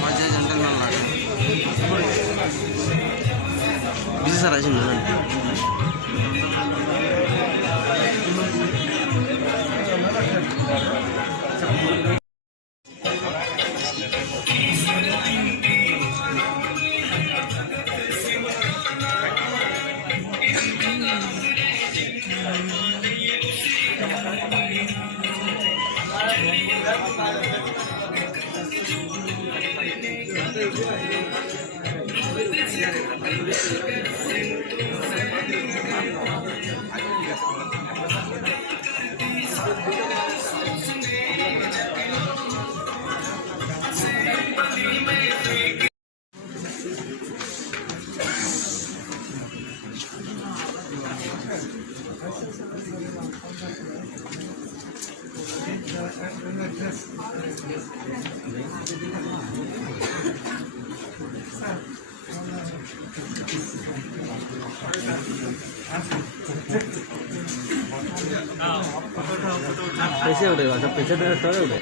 माझ्या जनरल मला busy sir आहे पैसे एवढे आता पैसे तर एवढे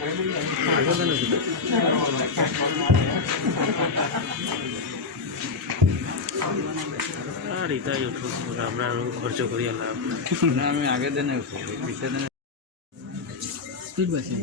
আমরা খরচ করি আমি আগে দেন পিছিয়ে দেন স্পিড বাসি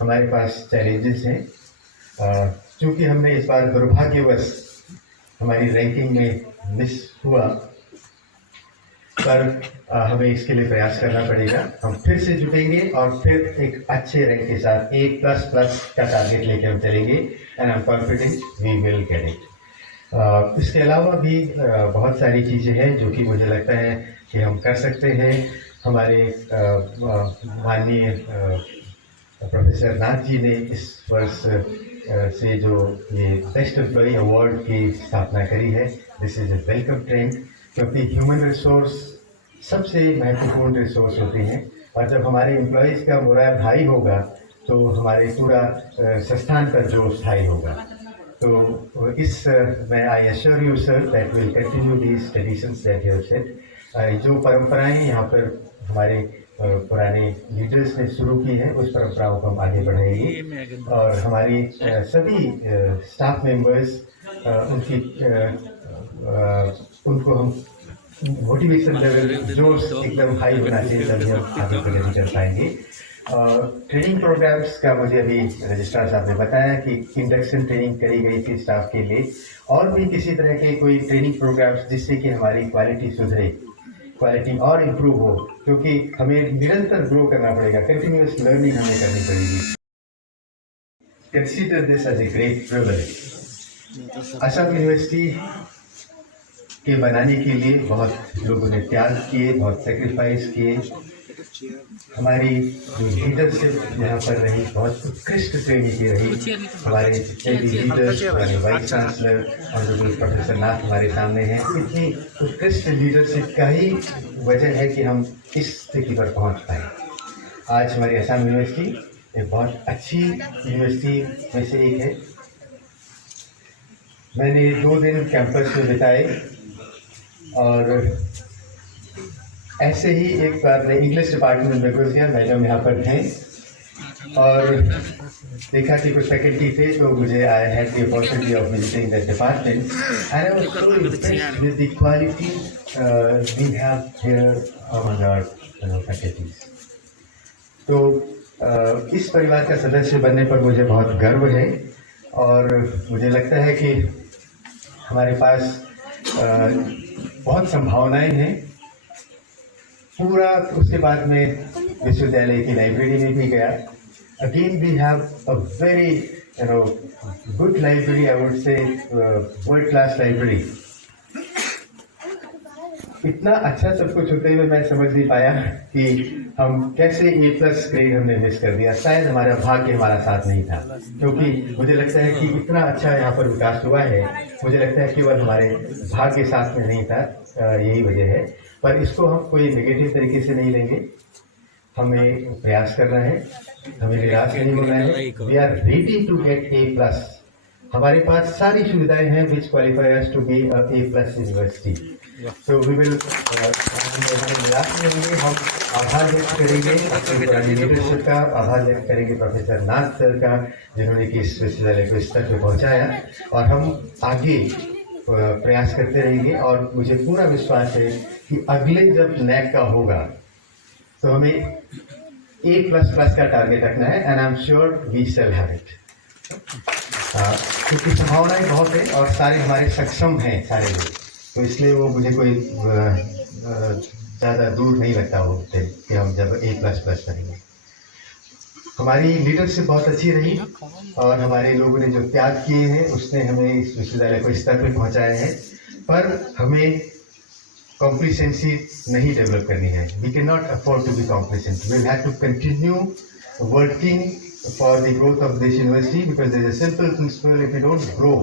हमारे पास चैलेंजेस हैं क्योंकि हमने इस बार दुर्भाग्यवश हमारी रैंकिंग में मिस हुआ पर हमें इसके लिए प्रयास करना पड़ेगा। हम फिर से जुटेंगे और फिर एक अच्छे रैंक के साथ A++ का टारगेट लेके हम चलेंगे and I am confident we will get it. इसके अलावा भी बहुत सारी चीज़ें हैं जो कि मुझे लगता है कि हम कर सकते हैं। हमारे माननीय प्रोफेसर नाथ जी ने इस वर्ष से जो ये बेस्ट एम्प्लॉई अवार्ड की स्थापना करी है, this is a welcome trend क्योंकि ह्यूमन रिसोर्स सबसे महत्वपूर्ण रिसोर्स होती हैं और जब हमारे एम्प्लॉयज़ का मोरल हाई होगा तो हमारे पूरा संस्थान का जोश हाई होगा। तो इस मैं I assure you sir that will continue these traditions that you have set. जो परंपराएं यहाँ पर हमारे पुराने लीडर्स ने शुरू की हैं उस परंपराओं को हम आगे बढ़ाएंगे और हमारी सभी स्टाफ मेंबर्स उनको हम मोटिवेशन लेवल जोश एकदम हाई होना चाहिए तभी हम आगे प्रगति कर पाएंगे। ट्रेनिंग प्रोग्राम्स का मुझे अभी रजिस्ट्रार साहब ने बताया कि इंडक्शन ट्रेनिंग करी गई थी स्टाफ के लिए और भी किसी तरह के कोई ट्रेनिंग प्रोग्राम्स जिससे कि हमारी क्वालिटी सुधरे, क्वालिटी और इम्प्रूव हो क्योंकि हमें निरंतर ग्रो करना पड़ेगा, कंटिन्यूअस लर्निंग हमें करनी पड़ेगी। Consider this as a great privilege. Assam university के बनाने के लिए बहुत लोगों ने त्याग किए, बहुत सेक्रीफाइस किए। हमारी जो लीडरशिप यहाँ पर रही बहुत उत्कृष्ट श्रेणी की रही। हमारे लीडर्स, हमारे वाइस चांसलर ऑनरेबल प्रोफेसर नाथ हमारे सामने हैं। इतनी उत्कृष्ट लीडरशिप का ही वजह है कि हम इस स्थिति पर पहुँच पाए। आज हमारी असम यूनिवर्सिटी एक बहुत अच्छी यूनिवर्सिटी में से एक है। मैंने 2 दिन कैंपस में बिताए और ऐसे ही एक बार मैं इंग्लिश डिपार्टमेंट में घुस गया, मैडम यहाँ पर थे और देखा कि कुछ फैकल्टी थे तो मुझे I had the opportunity of visiting that department and I was so impressed with the quality we have here among our faculties. तो इस परिवार का सदस्य बनने पर मुझे बहुत गर्व है और मुझे लगता है कि हमारे पास बहुत संभावनाएं हैं। पूरा उसके बाद में विश्वविद्यालय की लाइब्रेरी में भी गया। Again we have a very good library, I would say world class library. इतना अच्छा सब कुछ होते हुए मैं समझ नहीं पाया कि हम कैसे A+ ग्रेड हमने मिस कर दिया। शायद हमारा भाग्य हमारा साथ नहीं था, क्योंकि मुझे लगता है कि इतना अच्छा यहाँ पर विकास हुआ है, मुझे लगता है केवल हमारे भाग्य साथ में नहीं था, यही वजह है। पर इसको हम कोई नेगेटिव तरीके से नहीं लेंगे, हमें प्रयास करना है, हमें निराश नहीं होना है। We are ready to get A+। हमारे पास सारी सुविधाएं हैं which qualify us to be A+ university. तो वी विल निराश नहीं होंगे, हम आभार व्यक्त करेंगे अपनी पुरानी लीडरशिप का, आभार व्यक्त करेंगे प्रोफेसर नाथ सर का, जिन्होंने कि इस विश्वविद्यालय को इस तक पे पहुंचाया, और हम आगे प्रयास करते रहेंगे। और मुझे पूरा विश्वास है कि अगले जब NAAC का होगा तो हमें A++ का टारगेट रखना है, and I am sure we shall have it. क्योंकि संभावनाएं बहुत है और सारे हमारे सक्षम हैं सारे लोग, तो इसलिए वो मुझे कोई ज़्यादा दूर नहीं लगता हो कि हम जब A++ करेंगे। हमारी लीडरशिप बहुत अच्छी रही और हमारे लोगों ने जो त्याग किए हैं उसने हमें इस विश्वविद्यालय को इस स्तर पर पहुंचाया है, पर हमें कॉम्प्लिसेंसी नहीं डेवलप करनी है। We can not afford to be complacent, we have to continue working for the growth of this university, because there is a simple principle: if we don't grow,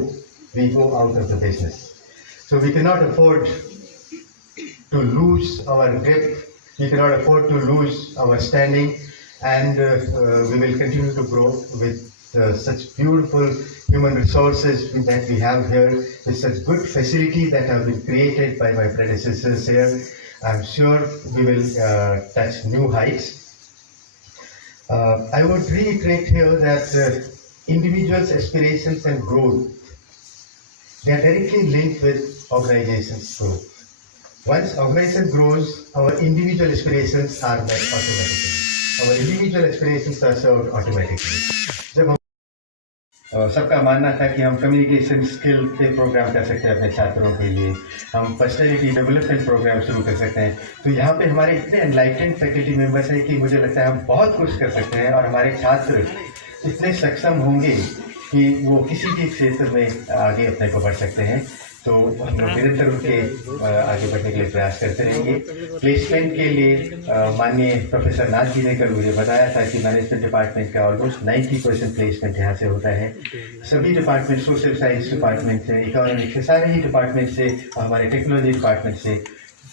we go out of the business. So we cannot afford to lose our grip, we cannot afford to lose our standing, and we will continue to grow with such beautiful human resources that we have here, with such good facilities that have been created by my predecessors here. I'm sure we will touch new heights. I would reiterate here that individuals' aspirations and growth, they are directly linked with organizations' growth. Once organization grows, our individual aspirations are met automatically. Our individual aspirations are served automatically. जब हम सबका मानना था कि हम communication skill के programme कर सकते हैं अपने छात्रों के लिए, हम पर्सनैलिटी डेवलपमेंट प्रोग्राम शुरू कर सकते हैं, तो यहाँ पे हमारे इतने एनलाइटेंड फैकल्टी मेंबर्स हैं कि मुझे लगता है हम बहुत कुछ कर सकते हैं, और हमारे छात्र इतने सक्षम होंगे कि वो किसी भी क्षेत्र में आगे अपने को बढ़ सकते हैं। तो हम लोग निरंतर उनके आगे बढ़ने के लिए प्रयास करते रहेंगे। प्लेसमेंट के लिए माननीय प्रोफेसर नाथ जी ने कल मुझे बताया था कि मैनेजमेंट डिपार्टमेंट का ऑलमोस्ट 90% प्लेसमेंट यहाँ से होता है। सभी डिपार्टमेंट, सोशल साइंस डिपार्टमेंट से, इकोनॉमिक्स से, सारे ही डिपार्टमेंट से, हमारे टेक्नोलॉजी डिपार्टमेंट से,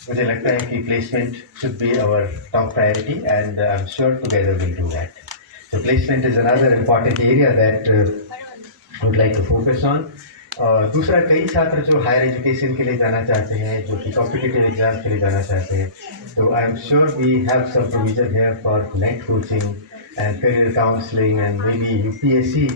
मुझे लगता है कि placement should be our top priority, and I am sure together will do that. So placement is another important area that I would like to focus on. दूसरा, कई छात्र जो हायर एजुकेशन के लिए जाना चाहते हैं, जो कि कॉम्पिटिटिव एग्जाम के लिए जाना चाहते हैं, तो I am sure we have some provision here for NET coaching and career counselling and maybe UPSC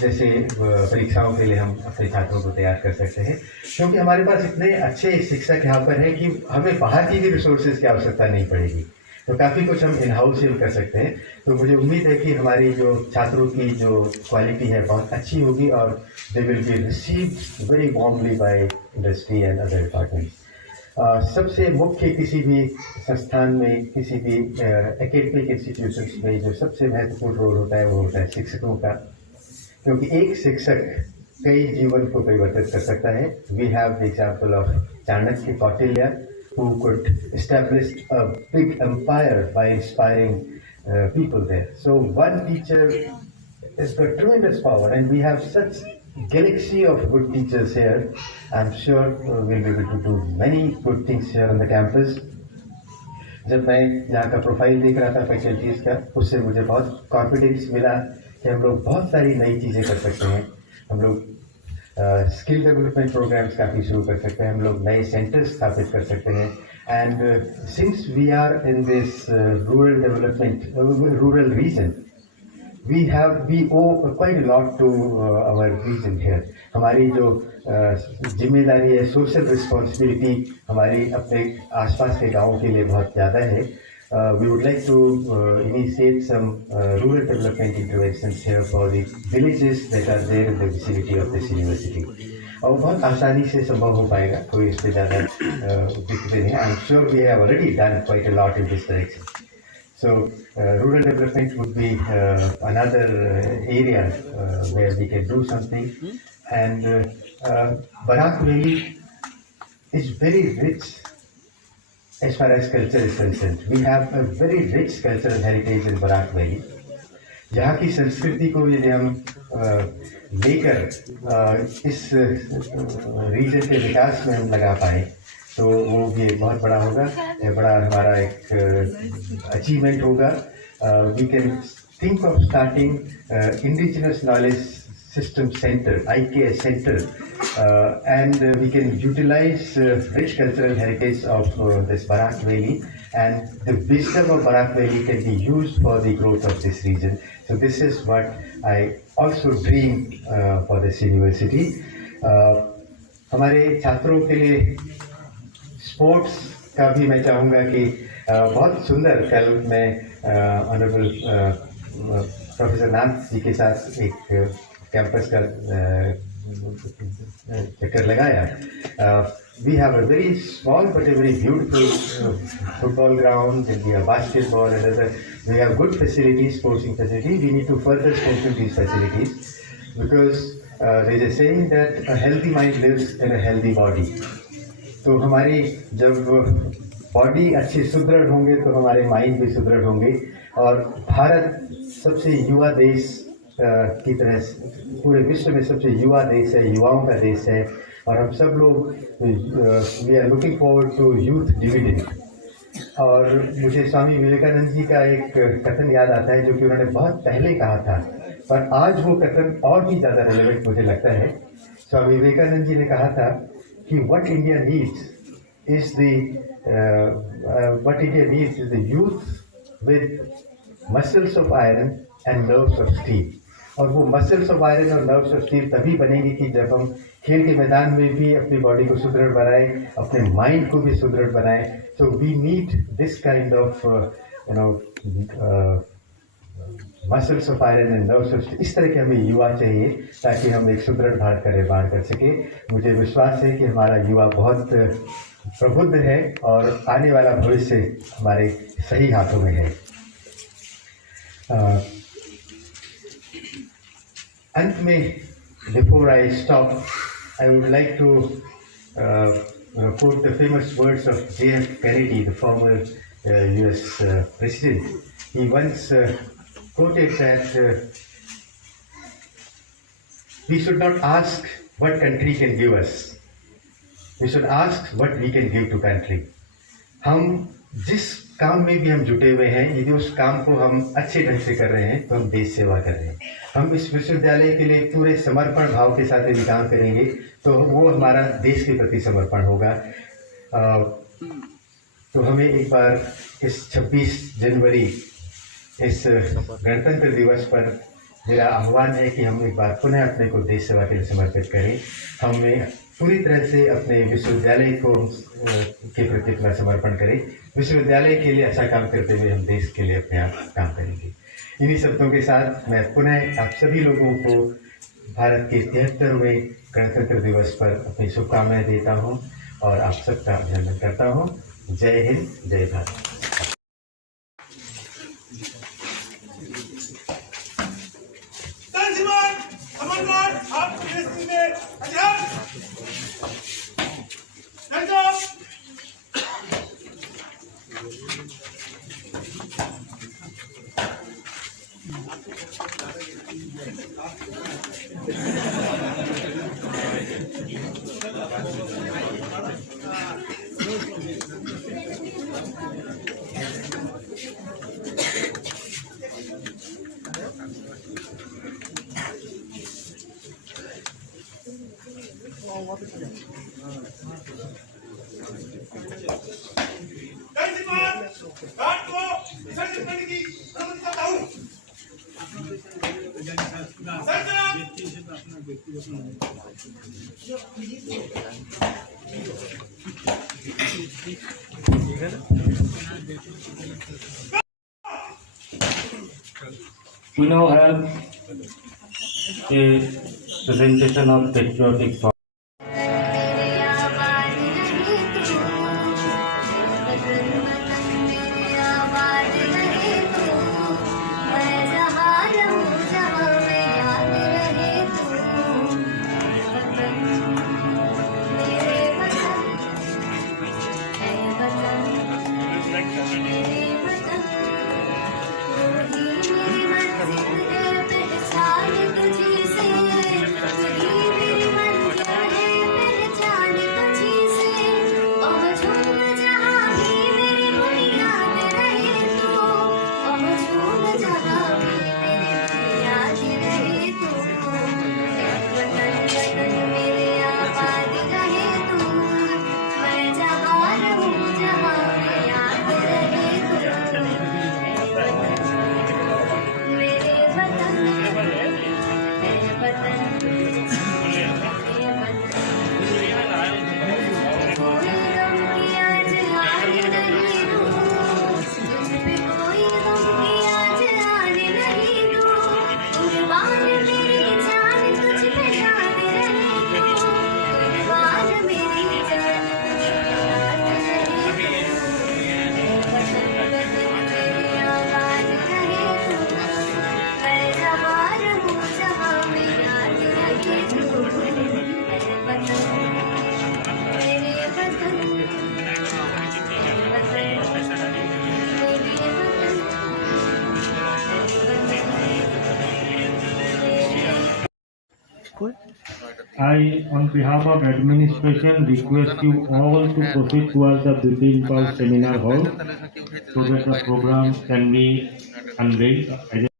जैसे परीक्षाओं के लिए हम अपने छात्रों को तैयार कर सकते हैं, क्योंकि हमारे पास इतने अच्छे शिक्षक यहाँ पर हैं कि हमें बाहर की भी रिसोर्सेज की आवश्यकता नहीं पड़ेगी, तो काफ़ी कुछ हम इन हाउस ही कर सकते हैं। तो मुझे उम्मीद है कि हमारी जो छात्रों की जो क्वालिटी है बहुत अच्छी होगी, और they will be received very warmly by industry and other departments. सबसे मुख्य किसी भी संस्थान में, किसी भी एकेडमिक इंस्टीट्यूशंस में जो सबसे महत्वपूर्ण रोल होता है वो होता है शिक्षकों का, क्योंकि एक शिक्षक कई जीवन को परिवर्तित कर सकता है। We have the example of Chanakya, Kautilya, who could establish a big empire by inspiring people there. So one teacher has got tremendous power, and we have such galaxy of good teachers here. I'm sure we'll be able to do many good things here on the campus. जब मैं यहाँ का profile देख रहा था faculties का, उससे मुझे बहुत कॉन्फिडेंस मिला कि हम लोग बहुत सारी नई चीज़ें कर सकते हैं। हम लोग स्किल डेवलपमेंट प्रोग्राम्स काफ़ी शुरू कर सकते हैं, हम लोग नए सेंटर्स स्थापित कर सकते हैं, and since we are in this rural development, rural region, we owe quite lot to our region here. हमारी जो जिम्मेदारी है, सोशल रिस्पॉन्सिबिलिटी हमारी अपने आसपास के गाँव के लिए बहुत ज़्यादा है। We would like to initiate some rural development interventions here for the villages that are there in the vicinity of this university. और बहुत आसानी से संभव हो पाएगा, कोई इस पर ज़्यादा दिक्कतें नहीं। I am sure we have already done quite a lot in this direction. So rural development would be another area where we can do something. And Barak Valley is very rich as far as culture is concerned. We have a very rich cultural heritage in Barak Valley. यहाँ की संस्कृति को यदि हम लेकर इस reason के विकास में हम लगा पाए तो वो भी एक बहुत बड़ा होगा, बड़ा हमारा एक अचीवमेंट होगा. We can think of starting Indigenous Knowledge System Center, IKS Center, and we can utilize rich cultural heritage of this Barak Valley, and the wisdom of Barak Valley can be used for the growth of this region. So this is what I also dream for this university. हमारे छात्रों के लिए sports का भी मैं चाहूँगा कि बहुत सुंदर कल मैं ऑनरेबल प्रोफेसर नाथ जी के साथ एक कैंपस का चक्कर लगाया. We have a very small but a very beautiful football ground, and we have basketball and other. We have good facilities, sporting facilities. We need to further strengthen these facilities because there is a saying that a healthy mind lives in a healthy body. तो हमारी जब body अच्छी सुदृढ़ होंगे तो हमारे mind भी सुदृढ़ होंगे. और भारत सबसे युवा देश की तरह पूरे विश्व में सबसे युवा देश है, युवाओं का देश है. और हम सब लोग we are looking forward to youth dividend. और मुझे स्वामी विवेकानंद जी का एक कथन याद आता है जो कि उन्होंने बहुत पहले कहा था, पर आज वो कथन और भी ज़्यादा रिलेवेंट मुझे लगता है. स्वामी विवेकानंद जी ने कहा था कि what India needs is the youth with muscles of iron and nerves of steel. और वो मसल्स ऑफ आयरन और नर्व्स ऑफ स्टील तभी बनेंगी कि जब हम खेल के मैदान में भी अपनी बॉडी को सुदृढ़ बनाएं, अपने माइंड को भी सुदृढ़ बनाएं. So we need this kind of muscles of iron and nerves of steel. इस तरह के हमें युवा चाहिए ताकि हम एक सुदृढ़ भारत का निर्माण कर सके. मुझे विश्वास है कि हमारा युवा बहुत प्रबुद्ध है और आने वाला भविष्य हमारे सही हाथों में है. अंत में before I stop, I would like to quote the famous words of J.F. Kennedy, the former U.S. President. He once quoted that we should not ask what country can give us. We should ask what we can give to country. हम जिस काम में भी हम जुटे हुए हैं, यदि उस काम को हम अच्छे ढंग से कर रहे हैं तो हम देश सेवा कर रहे हैं. हम इस विश्वविद्यालय के लिए पूरे समर्पण भाव के साथ यदि काम करेंगे तो वो हमारा देश के प्रति समर्पण होगा. तो हमें एक बार इस 26 जनवरी इस गणतंत्र दिवस पर मेरा आह्वान है कि हम एक बार पुनः अपने को देश सेवा के लिए समर्पित करें. हमें पूरी तरह से अपने विश्वविद्यालय को के प्रति अपना समर्पण करें. विश्वविद्यालय के लिए अच्छा काम करते हुए हम देश के लिए अपने आप काम करेंगे. इन्हीं शब्दों के साथ मैं पुनः आप सभी लोगों को भारत के 73वें गणतंत्र दिवस पर अपनी शुभकामनाएं देता हूं और आप सबका अभिनंदन करता हूं. जय हिंद, जय Bharat. We now have a presentation of patriotic song. I, on behalf of administration, request you all to proceed towards the Bipin Pal Seminar Hall so that the program can be unveiled.